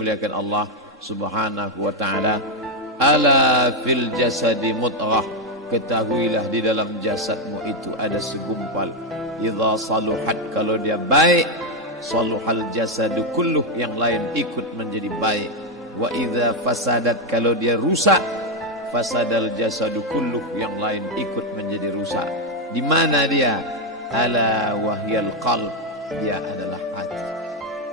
Muliakan Allah Subhanahu wa ta'ala. Ala fil jasadi mudghah, ketahuilah di dalam jasadmu itu ada segumpal. Idza saluhat, kalau dia baik, saluhal jasadu kulluh, yang lain ikut menjadi baik. Wa idza fasadat, kalau dia rusak, fasadal jasadu kulluh, yang lain ikut menjadi rusak. Di mana dia? Ala wahyal qalb, dia adalah hati.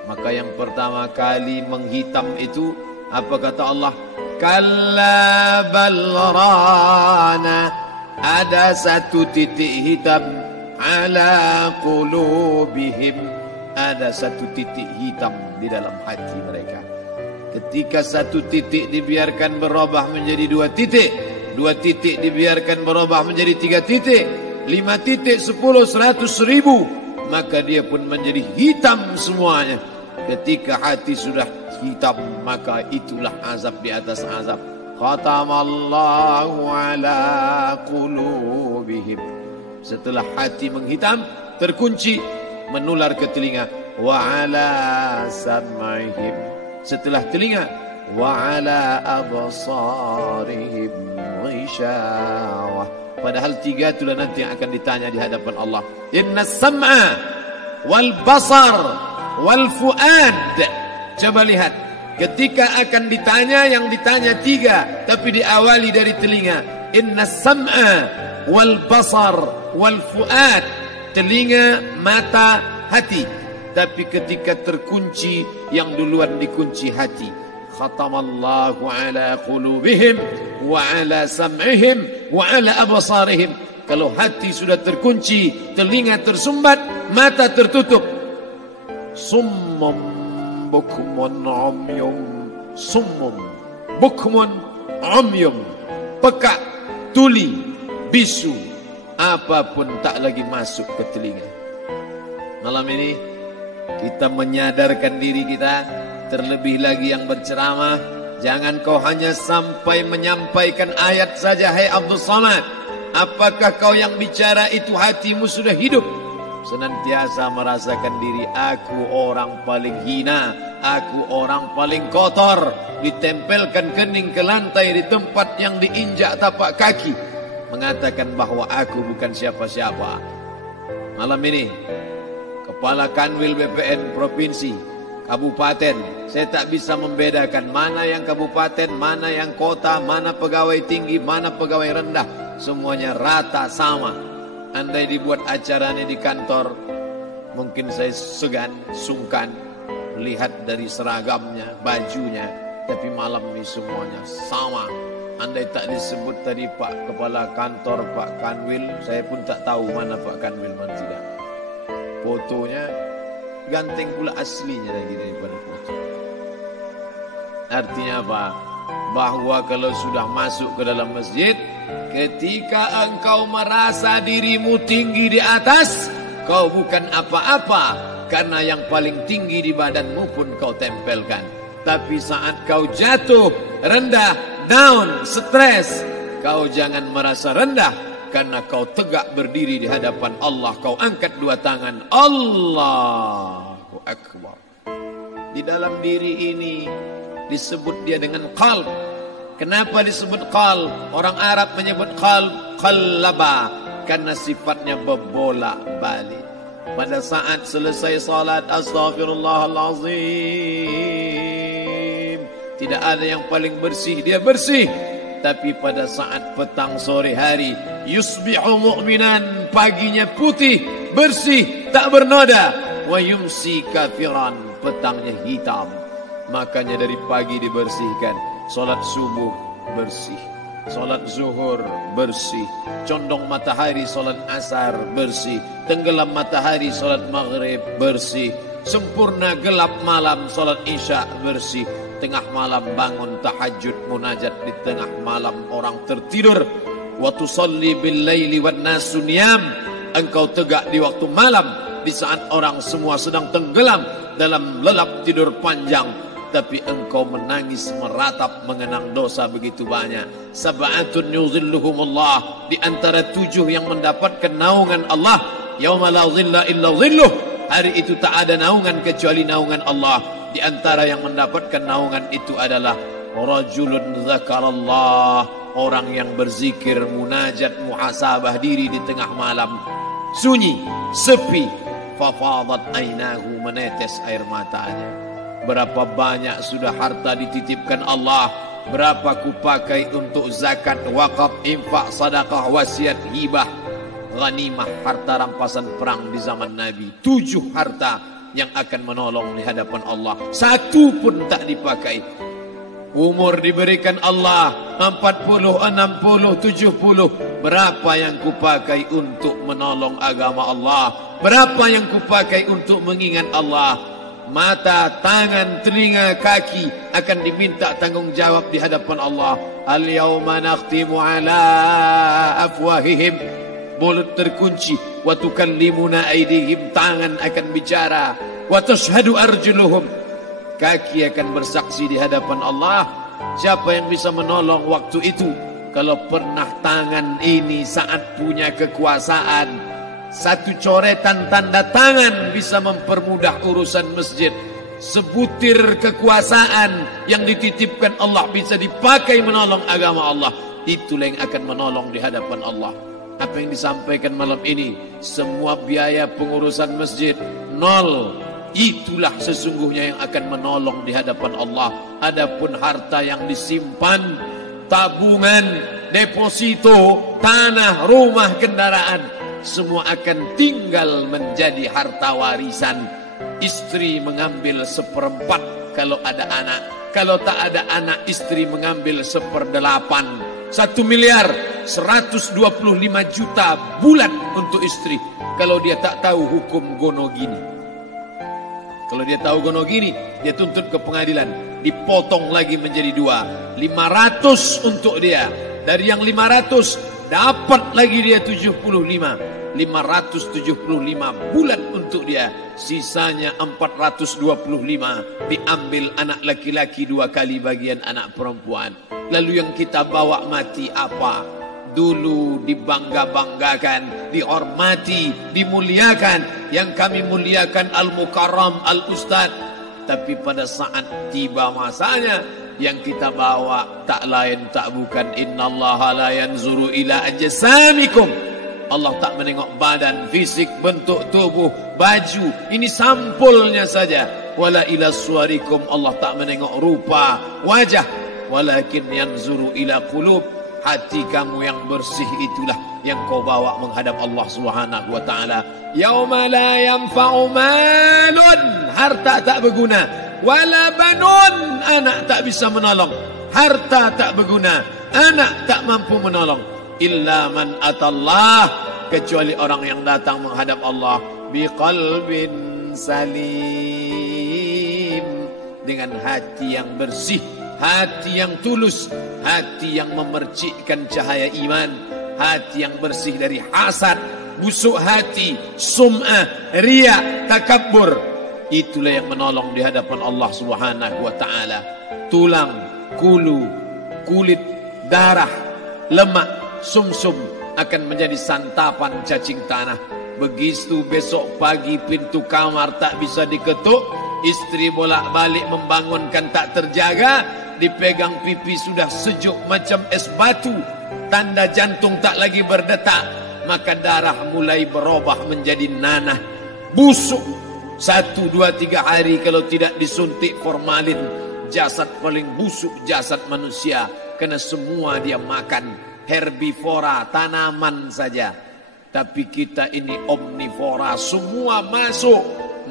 Maka yang pertama kali menghitam itu apa kata Allah? Kalla bal rana, ada satu titik hitam. Ala qulubihim, ada satu titik hitam di dalam hati mereka. Ketika satu titik dibiarkan berubah menjadi dua titik, dua titik dibiarkan berubah menjadi tiga titik, 5 titik, 10, 100, 1000, maka dia pun menjadi hitam semuanya. Ketika hati sudah hitam, maka itulah azab di atas azab. Khatamallahu ala qulubihim. Setelah hati menghitam, terkunci, menular ke telinga. Wa ala sam'ihim. Setelah telinga, wa ala absarihim ghishawah. Padahal 3 itulah nanti yang akan ditanya di hadapan Allah. Inna sam'a wal basar wal fuad. Coba lihat, ketika akan ditanya, yang ditanya 3, tapi diawali dari telinga. Inna sam'a wal basar wal fuad, telinga, mata, hati. Tapi ketika terkunci, yang duluan dikunci hati. Khatamallahu ala qulubihim wa ala sam'ihim wa ala absarihim. Kalau hati sudah terkunci, telinga tersumbat, mata tertutup. Summum bukmun umyum. Summum bukmun umyum, peka, tuli, bisu, apapun tak lagi masuk ke telinga. Malam ini kita menyadarkan diri kita, terlebih lagi yang berceramah. Jangan kau hanya sampai menyampaikan ayat saja. Hai Abdul Samad, apakah kau yang bicara itu hatimu sudah hidup? Senantiasa merasakan diri, aku orang paling hina, aku orang paling kotor. Ditempelkan kening ke lantai di tempat yang diinjak tapak kaki, mengatakan bahwa aku bukan siapa-siapa. Malam ini Kepala Kanwil BPN Provinsi, Kabupaten, saya tak bisa membedakan mana yang kabupaten, mana yang kota, mana pegawai tinggi, mana pegawai rendah. Semuanya rata sama. Andai dibuat acaranya di kantor, mungkin saya segan, sungkan melihat dari seragamnya, bajunya. Tapi malam ini semuanya sama. Andai tak disebut tadi Pak Kepala Kantor, Pak Kanwil, saya pun tak tahu mana Pak Kanwil, mana tidak. Fotonya ganteng pula aslinya lagi daripada foto. Artinya apa? Bahwa kalau sudah masuk ke dalam masjid, ketika engkau merasa dirimu tinggi di atas, kau bukan apa-apa, karena yang paling tinggi di badanmu pun kau tempelkan. Tapi saat kau jatuh, rendah, down, stres, kau jangan merasa rendah, karena kau tegak berdiri di hadapan Allah. Kau angkat 2 tangan, Allahu Akbar. Di dalam diri ini disebut dia dengan qalb. Kenapa disebut qalb? Orang Arab menyebut qalb qallaba, karena sifatnya berbolak-balik. Pada saat selesai salat, astaghfirullahalazim, tidak ada yang paling bersih, dia bersih. Tapi pada saat petang sore hari, yusbihu mu'minan, paginya putih, bersih, tak bernoda. Wa yumsi kafiran, petangnya hitam. Makanya dari pagi dibersihkan. Salat subuh bersih, salat zuhur bersih, condong matahari salat asar bersih, tenggelam matahari salat maghrib bersih, sempurna gelap malam salat isya bersih, tengah malam bangun tahajud munajat, di tengah malam orang tertidur. Wa tusalli bil laili wan nasu niyam, engkau tegak di waktu malam, di saat orang semua sedang tenggelam dalam lelap tidur panjang. Tapi engkau menangis meratap mengenang dosa begitu banyak. Sab'atun yuzilluhumullah, di antara 7 yang mendapatkan naungan Allah. Yauma la zilla illa zilluh, hari itu tak ada naungan kecuali naungan Allah. Di antara yang mendapatkan naungan itu adalah rajulun zakarallah, orang yang berzikir, munajat, muhasabah diri di tengah malam, sunyi, sepi, fafadat ainahu, menetes air matanya. Berapa banyak sudah harta dititipkan Allah, berapa kupakai untuk zakat, wakaf, infak, sedekah, wasiat, hibah, ghanimah, harta rampasan perang di zaman Nabi. 7 harta yang akan menolong di hadapan Allah, 1 pun tak dipakai. Umur diberikan Allah 40, 60, 70. Berapa yang kupakai untuk menolong agama Allah? Berapa yang kupakai untuk mengingat Allah? Mata, tangan, telinga, kaki akan diminta tanggung jawab di hadapan Allah. Al-yawma nakhtimu ala afwahihim, mulut terkunci, wa tukallimuna aydihim, tangan akan bicara, wa tashhadu arjuluhum, kaki akan bersaksi di hadapan Allah. Siapa yang bisa menolong waktu itu? Kalau pernah tangan ini saat punya kekuasaan, 1 coretan tanda tangan bisa mempermudah urusan masjid. Sebutir kekuasaan yang dititipkan Allah bisa dipakai menolong agama Allah. Itulah yang akan menolong di hadapan Allah. Apa yang disampaikan malam ini, semua biaya pengurusan masjid 0. Itulah sesungguhnya yang akan menolong di hadapan Allah. Adapun harta yang disimpan, tabungan, deposito, tanah, rumah, kendaraan, semua akan tinggal menjadi harta warisan. Istri mengambil 1/4 kalau ada anak. Kalau tak ada anak, istri mengambil 1/8. 1 miliar 125 juta bulan untuk istri. Kalau dia tak tahu hukum gono gini. Kalau dia tahu gono gini, dia tuntut ke pengadilan, dipotong lagi menjadi 2. 500 untuk dia. Dari yang 500 dapat lagi dia 75. 575 bulan untuk dia. Sisanya 425 diambil anak laki-laki 2 kali bagian anak perempuan. Lalu yang kita bawa mati apa? Dulu dibangga-banggakan, dihormati, dimuliakan. Yang kami muliakan Al-Mukarram, Al-Ustad. Tapi pada saat tiba masanya, yang kita bawa tak lain tak bukan innallaha la yanzuru ila ajsamikum. Allah tak menengok badan, fisik, bentuk tubuh, baju. Ini sampulnya saja. Wala ila suwarikum, Allah tak menengok rupa, wajah. Walakin yanzuru ila qulub. Hati kamu yang bersih itulah yang kau bawa menghadap Allah Subhanahu wa taala. Yauma la yanfa'u malun, harta tak berguna, wala banun, anak tak bisa menolong. Harta tak berguna, anak tak mampu menolong. Illa man atallah, kecuali orang yang datang menghadap Allah biqalbin salim, dengan hati yang bersih, hati yang tulus, hati yang memercikkan cahaya iman, hati yang bersih dari hasad, busuk hati, sum'ah, riya, takabbur. Itulah yang menolong di hadapan Allah Subhanahu wa taala. Tulang, kulu, kulit, darah, lemak, sumsum akan menjadi santapan cacing tanah. Begitu besok pagi pintu kamar tak bisa diketuk, istri bolak-balik membangunkan tak terjaga, dipegang pipi sudah sejuk macam es batu, tanda jantung tak lagi berdetak, maka darah mulai berubah menjadi nanah, busuk. 1, 2, 3 hari kalau tidak disuntik formalin, jasad paling busuk jasad manusia, karena semua dia makan herbivora, tanaman saja. Tapi kita ini omnivora, semua masuk.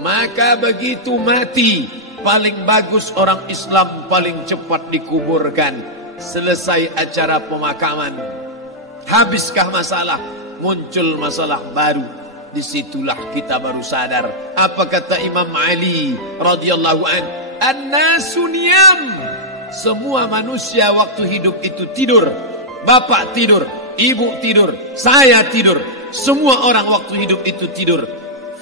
Maka begitu mati, paling bagus orang Islam paling cepat dikuburkan. Selesai acara pemakaman, habiskah masalah, muncul masalah baru. Disitulah kita baru sadar. Apa kata Imam Ali radhiyallahu an? An-nasu niyam. Semua manusia waktu hidup itu tidur. Bapak tidur, ibu tidur, saya tidur. Semua orang waktu hidup itu tidur.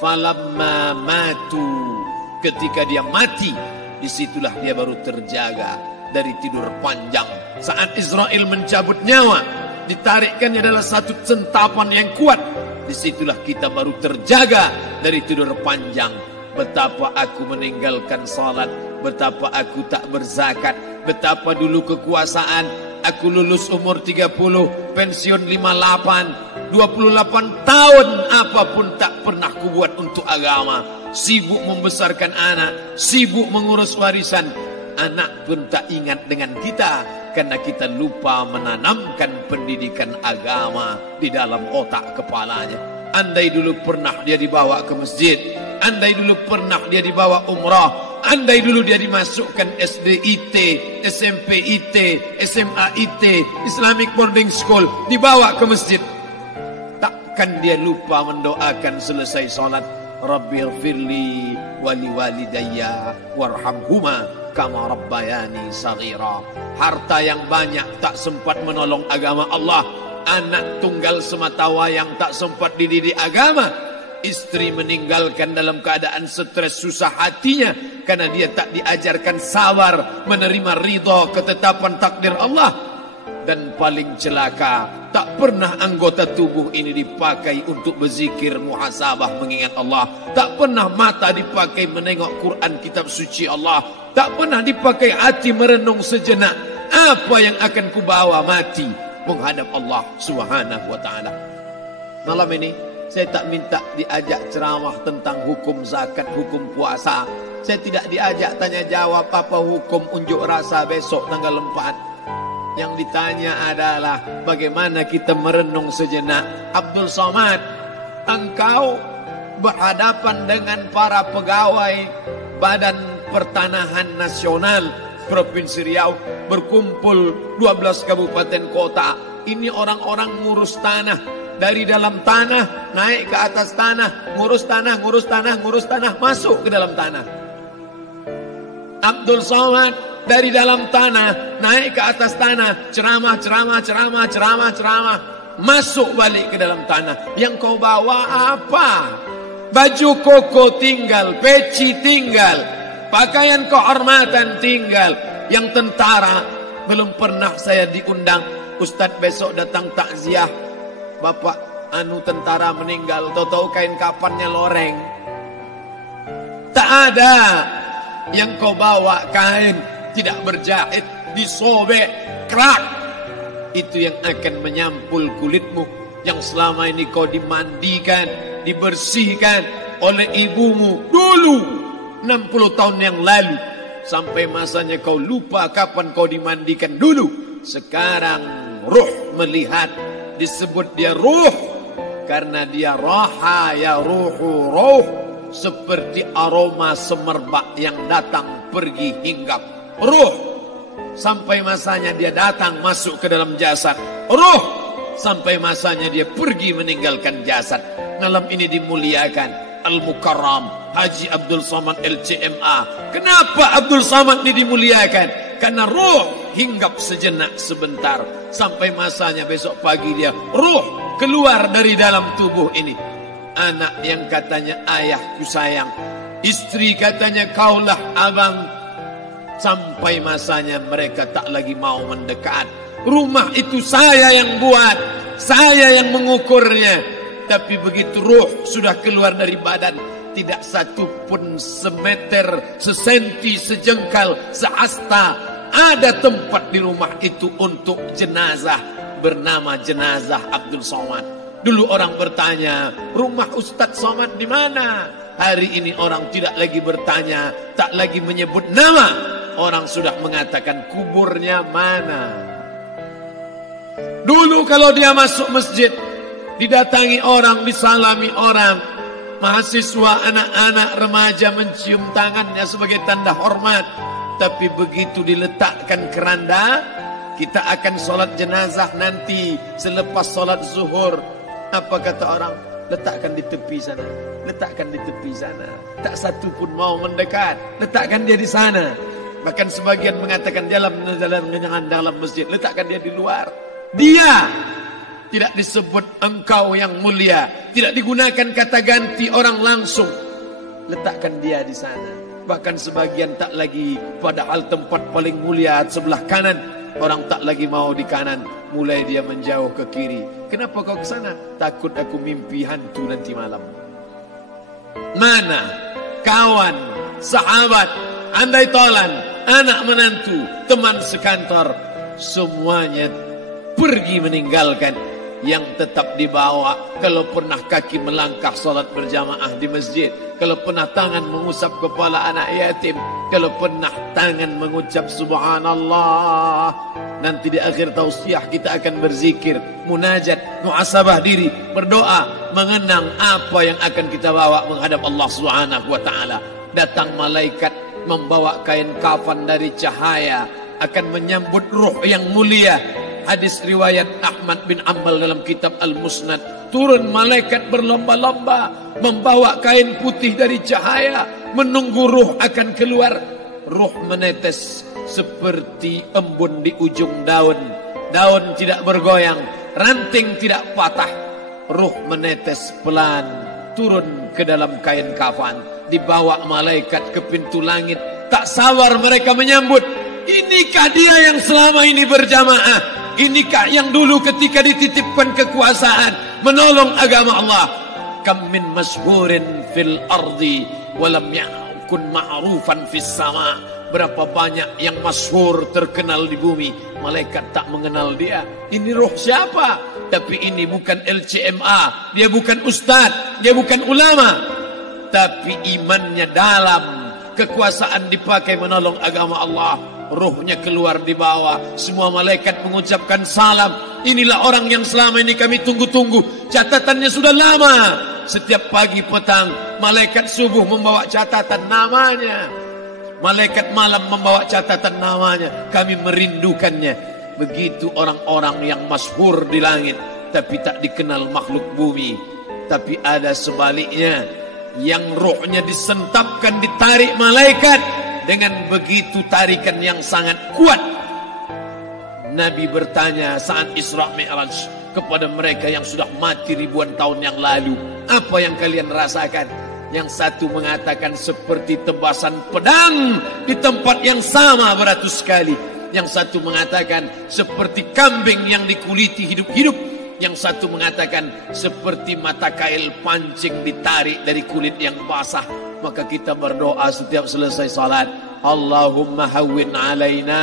Falamma matu, ketika dia mati, disitulah dia baru terjaga dari tidur panjang. Saat Israel mencabut nyawa, ditarikkannya adalah satu centapan yang kuat. Disitulah kita baru terjaga dari tidur panjang. Betapa aku meninggalkan salat betapa aku tak berzakat, betapa dulu kekuasaan, aku lulus umur 30, pensiun 58, 28 tahun apapun tak pernah kubuat untuk agama. Sibuk membesarkan anak, sibuk mengurus warisan. Anak pun tak ingat dengan kita karena kita lupa menanamkan pendidikan agama di dalam otak kepalanya. Andai dulu pernah dia dibawa ke masjid, andai dulu pernah dia dibawa umrah, andai dulu dia dimasukkan SD IT, SMP IT, SMA IT, Islamic Boarding School, dibawa ke masjid, takkan dia lupa mendoakan selesai sholat, Rabbighfirli wali walidayya warhamhuma kama rabbayani saghira. Harta yang banyak tak sempat menolong agama Allah. Anak tunggal semata wayang tak sempat dididik agama. Istri meninggalkan dalam keadaan stres susah hatinya karena dia tak diajarkan sabar menerima ridha ketetapan takdir Allah. Dan paling celaka, tak pernah anggota tubuh ini dipakai untuk berzikir, muhasabah, mengingat Allah. Tak pernah mata dipakai menengok Quran, kitab suci Allah. Tak pernah dipakai hati merenung sejenak, apa yang akan kubawa mati menghadap Allah Subhanahu wa ta'ala. Malam ini saya tak minta diajak ceramah tentang hukum zakat, hukum puasa. Saya tidak diajak tanya jawab apa hukum unjuk rasa besok tanggal 4. Yang ditanya adalah bagaimana kita merenung sejenak. Abdul Somad, engkau berhadapan dengan para pegawai Badan Pertanahan Nasional Provinsi Riau, berkumpul 12 kabupaten kota. Ini orang-orang ngurus tanah, dari dalam tanah naik ke atas tanah, ngurus tanah, ngurus tanah, ngurus tanah, masuk ke dalam tanah. Abdul Somad dari dalam tanah naik ke atas tanah, ceramah, masuk balik ke dalam tanah. Yang kau bawa apa? Baju koko tinggal, peci tinggal, pakaian kehormatan tinggal. Yang tentara belum pernah saya diundang. Ustadz besok datang takziah, bapak tentara meninggal, tahu-tahu kain kapannya loreng. Tak ada. Yang kau bawa kain tidak berjahit, disobek, kerak. Itu yang akan menyampul kulitmu, yang selama ini kau dimandikan, dibersihkan oleh ibumu dulu 60 tahun yang lalu. Sampai masanya kau lupa kapan kau dimandikan dulu. Sekarang ruh melihat, disebut dia ruh karena dia raha ya ruhu ruh, seperti aroma semerbak yang datang pergi hinggap. Ruh sampai masanya dia datang masuk ke dalam jasad. Ruh sampai masanya dia pergi meninggalkan jasad. Malam ini dimuliakan Al-Mukarram Haji Abdul Somad LCMA. Kenapa Abdul Somad ini dimuliakan? Karena ruh hinggap sejenak sebentar, sampai masanya besok pagi dia ruh keluar dari dalam tubuh ini. Anak yang katanya ayahku sayang, istri katanya kaulah abang, sampai masanya mereka tak lagi mau mendekat. Rumah itu saya yang buat, saya yang mengukurnya. Tapi begitu ruh sudah keluar dari badan, tidak satu pun semeter, sesenti, sejengkal, sehasta ada tempat di rumah itu untuk jenazah bernama jenazah Abdul Somad. Dulu orang bertanya, rumah Ustadz Somad di mana? Hari ini orang tidak lagi bertanya, tak lagi menyebut nama. Orang sudah mengatakan kuburnya mana. Dulu kalau dia masuk masjid, didatangi orang, disalami orang. Mahasiswa, anak-anak, remaja mencium tangannya sebagai tanda hormat. Tapi begitu diletakkan keranda, kita akan sholat jenazah nanti selepas sholat zuhur. Apa kata orang? Letakkan di tepi sana, letakkan di tepi sana. Tak satu pun mau mendekat, letakkan dia di sana. Bahkan sebagian mengatakan dalam masjid, letakkan dia di luar. Dia tidak disebut engkau yang mulia, tidak digunakan kata ganti orang langsung. Letakkan dia di sana. Bahkan sebagian tak lagi, padahal tempat paling mulia sebelah kanan, orang tak lagi mau di kanan, mulai dia menjauh ke kiri. Kenapa kau ke sana? Takut aku mimpi hantu nanti malam. Mana kawan, sahabat, andai tolan, anak menantu, teman sekantor, semuanya pergi meninggalkan. Yang tetap dibawa, kalau pernah kaki melangkah salat berjamaah di masjid, kalau pernah tangan mengusap kepala anak yatim, kalau pernah tangan mengucap subhanallah. Nanti di akhir tausiah kita akan berzikir, munajat, muhasabah diri, berdoa, mengenang apa yang akan kita bawa menghadap Allah Subhanahu wa taala. Datang malaikat membawa kain kafan dari cahaya, akan menyambut ruh yang mulia. Hadis riwayat Ahmad bin Ambal dalam kitab Al-Musnad. Turun malaikat berlomba-lomba membawa kain putih dari cahaya, menunggu ruh akan keluar. Ruh menetes seperti embun di ujung daun. Daun tidak bergoyang, ranting tidak patah. Ruh menetes pelan turun ke dalam kain kafan, dibawa malaikat ke pintu langit. Tak sabar mereka menyambut. Inikah dia yang selama ini berjamaah? Inikah yang dulu ketika dititipkan kekuasaan menolong agama Allah? Kam min masyhurin fil ardi walam yakun ma'rufan fis sama. Berapa banyak yang masyhur terkenal di bumi, malaikat tak mengenal dia. Ini ruh siapa? Tapi ini bukan LCMA, dia bukan ustaz, dia bukan ulama, tapi imannya dalam. Kekuasaan dipakai menolong agama Allah. Ruhnya keluar di bawah. Semua malaikat mengucapkan salam. Inilah orang yang selama ini kami tunggu-tunggu. Catatannya sudah lama. Setiap pagi petang malaikat subuh membawa catatan namanya, malaikat malam membawa catatan namanya. Kami merindukannya. Begitu orang-orang yang masyhur di langit tapi tak dikenal makhluk bumi. Tapi ada sebaliknya, yang ruhnya disentapkan, ditarik malaikat dengan begitu tarikan yang sangat kuat. Nabi bertanya saat Isra Mi'raj kepada mereka yang sudah mati ribuan tahun yang lalu, apa yang kalian rasakan? Yang satu mengatakan seperti tebasan pedang di tempat yang sama beratus kali. Yang satu mengatakan seperti kambing yang dikuliti hidup-hidup. Yang satu mengatakan seperti mata kail pancing ditarik dari kulit yang basah. Maka kita berdoa setiap selesai salat, Allahumma hawwin alaina,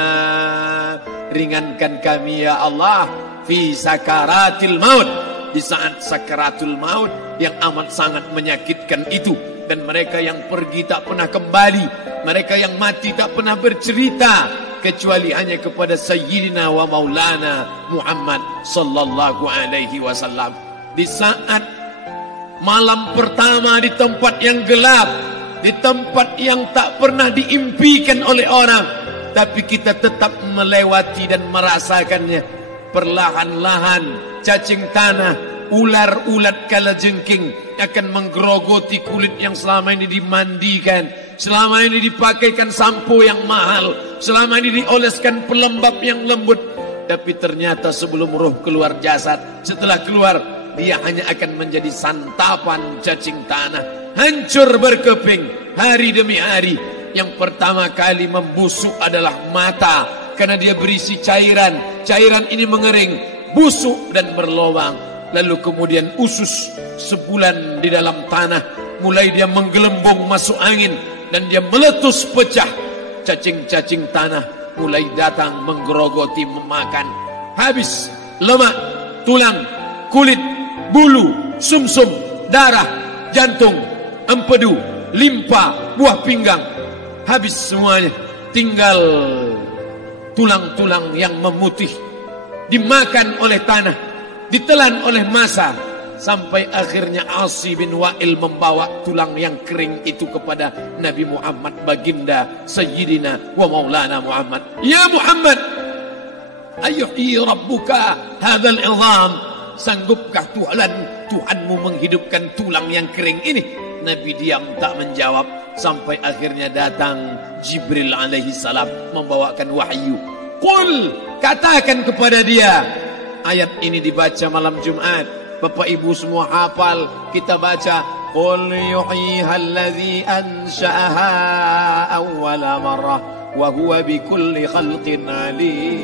ringankan kami ya Allah, fi sakaratil maut, di saat sakaratul maut yang amat sangat menyakitkan itu. Dan mereka yang pergi tak pernah kembali, mereka yang mati tak pernah bercerita, kecuali hanya kepada Sayyidina wa Maulana Muhammad sallallahu alaihi wasallam. Di saat malam pertama di tempat yang gelap, di tempat yang tak pernah diimpikan oleh orang, tapi kita tetap melewati dan merasakannya. Perlahan-lahan cacing tanah, ular-ulat kalajengking akan menggerogoti kulit yang selama ini dimandikan, selama ini dipakaikan sampo yang mahal, selama ini dioleskan pelembab yang lembut. Tapi ternyata sebelum roh keluar jasad, setelah keluar dia hanya akan menjadi santapan cacing tanah, hancur berkeping hari demi hari. Yang pertama kali membusuk adalah mata, karena dia berisi cairan. Cairan ini mengering, busuk dan berlubang. Lalu kemudian usus sebulan di dalam tanah, mulai dia menggelembung masuk angin dan dia meletus pecah. Cacing-cacing tanah mulai datang menggerogoti, memakan. Habis lemak, tulang, kulit, bulu, sumsum, darah, jantung, empedu, limpa, buah pinggang. Habis semuanya, tinggal tulang-tulang yang memutih, dimakan oleh tanah, ditelan oleh massa, sampai akhirnya Asi bin Wa'il membawa tulang yang kering itu kepada Nabi Muhammad, baginda Sayyidina wa Maulana Muhammad. Ya Muhammad, ayuhyi rabbuka hadzal izam, sanggupkah Tuhanmu menghidupkan tulang yang kering ini? Nabi diam tak menjawab, sampai akhirnya datang Jibril alaihi salam membawakan wahyu. Qul, katakan kepada dia. Ayat ini dibaca malam Jumat. Bapak Ibu semua hafal, kita baca qul yuhyiha alladhi ansha'aha awwala marrah wa huwa bikulli khalqin alim.